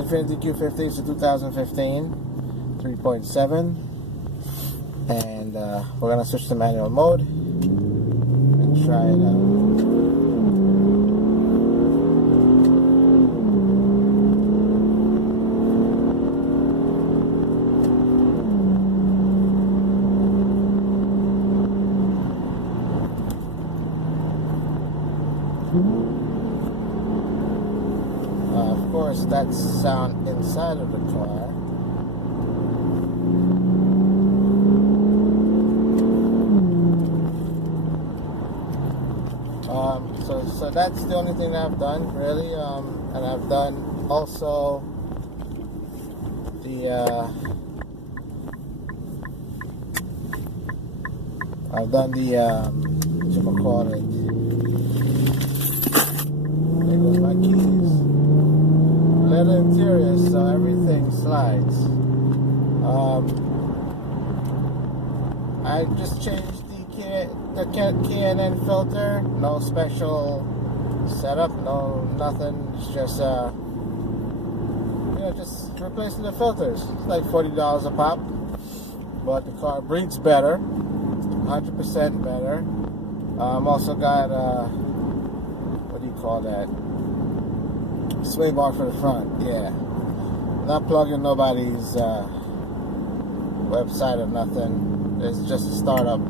Infiniti Q50 is a 2015 3.7, and we're gonna switch to manual mode and try it out. Of course, that's sound inside of the car. So that's the only thing that I've done, really. And I've done also the what you call it? There goes my keys. Leather interior, so everything slides. I just changed the K&N filter. No special setup, no nothing. It's just just replacing the filters. It's like $40 a pop, but the car breathes better, 100% better. Also got what do you call that? Swing bar for the front. Yeah, not plugging nobody's website or nothing. It's just a startup